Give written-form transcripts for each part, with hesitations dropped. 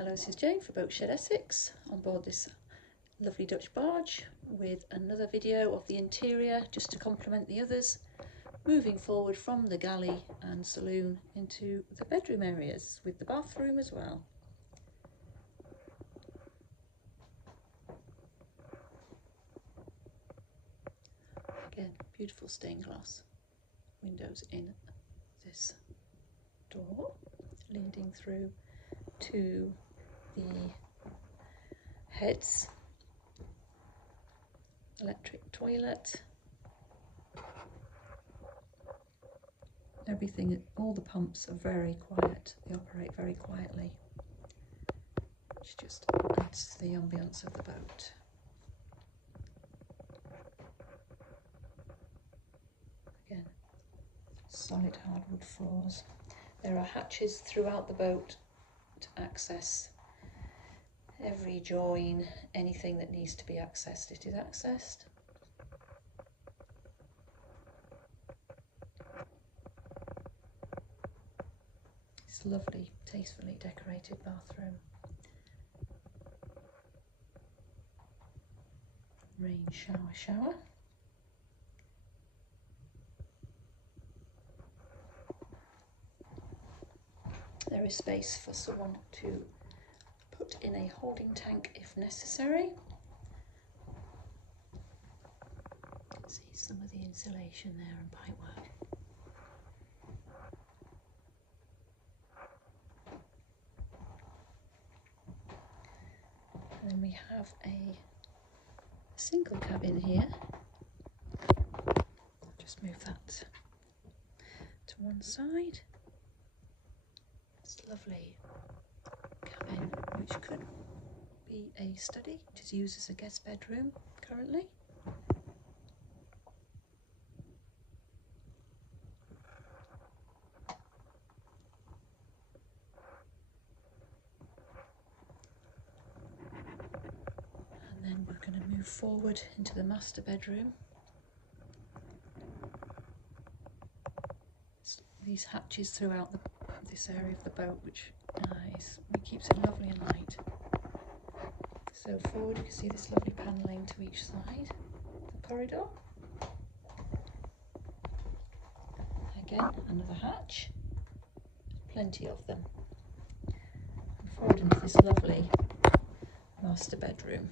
Hello, this is Jane for Boatshed Essex on board this lovely Dutch barge with another video of the interior just to complement the others, moving forward from the galley and saloon into the bedroom areas with the bathroom as well. Again, beautiful stained glass windows in this door leading through to the heads, electric toilet, everything, all the pumps are very quiet, they operate very quietly, which just adds to the ambience of the boat. Again, solid hardwood floors. There are hatches throughout the boat to access every join, anything that needs to be accessed, it is accessed. It's a lovely, tastefully decorated bathroom. Rain shower. There is space for someone to put in a holding tank if necessary. See some of the insulation there and pipework. And then we have a single cabin here. I'll just move that to one side. It's a lovely cabin which could be a study. It is used as a guest bedroom currently. And then we're going to move forward into the master bedroom. These hatches throughout this area of the boat, which keeps it lovely and light. So forward you can see this lovely panelling to each side, the corridor. Again, another hatch, plenty of them. And forward into this lovely master bedroom.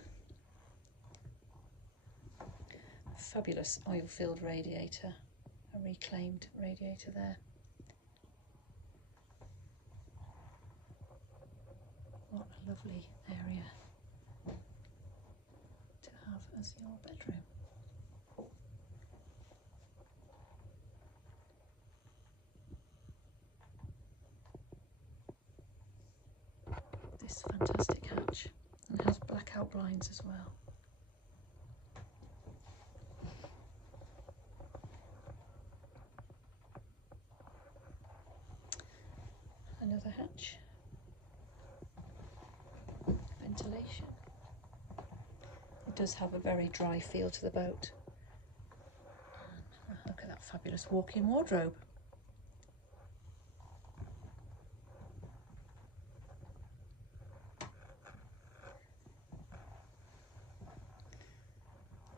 A fabulous oil-filled radiator, a reclaimed radiator there. What a lovely area to have as your bedroom. This fantastic hatch, and has blackout blinds as well. Another hatch. Ventilation. It does have a very dry feel to the boat. And look at that fabulous walk-in wardrobe.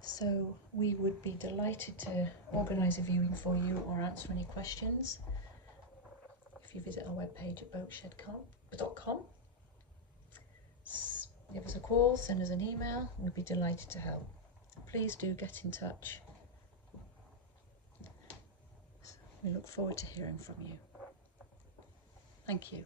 So we would be delighted to organise a viewing for you or answer any questions if you visit our webpage at boatshed.com. Give us a call, send us an email, we'd be delighted to help. Please do get in touch. We look forward to hearing from you. Thank you.